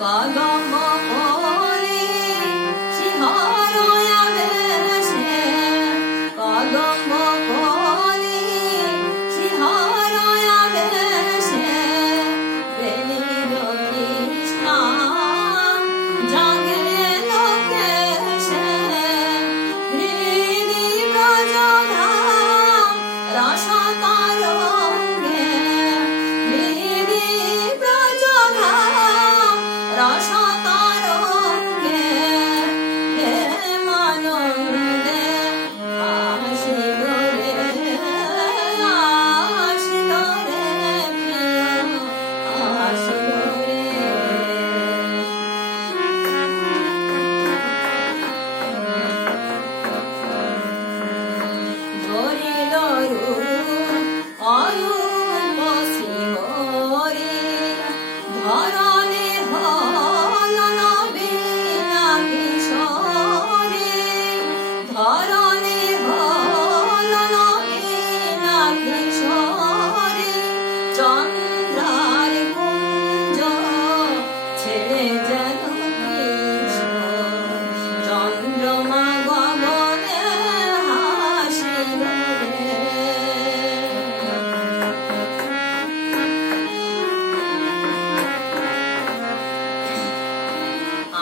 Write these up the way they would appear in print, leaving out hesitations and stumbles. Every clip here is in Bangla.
কদম্ব পরে শিহরয়া বেশে কদম্ব পরে শিহরয়া বেশে বেলির কৃষ্ণা জাগে লোকেশে হৃদি ব্রজধাম রসতরঙ্গে হৃদি ব্রজধাম রসতরঙ্গে প্রেমানন্দে আসিল রে আসিল রে প্রিয় আসিল রে ধরিল রূপ অরূপ শিবরে ধরণে হলন বীণা কিশোরে ধরণে হলন বীণা কিশোরে চন্দ্রার কুঞ্জ ছেড়ে যেন কৃষ্ণ চন্দ্রমা গগনে হাসিল রে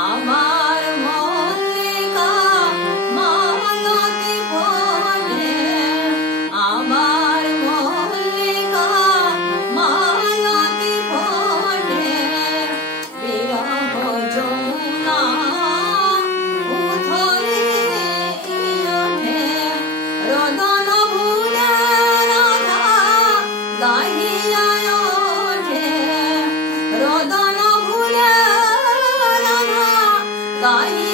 আমার মল্লিকা মালতী ফোটে আমার মল্লিকা মালতী ফোটে বিরহ যমুনা উথলি ওঠে রদন ভুলে রাধা গাহিয়া ওঠে রদন ভুলে রাধা গাহিয়া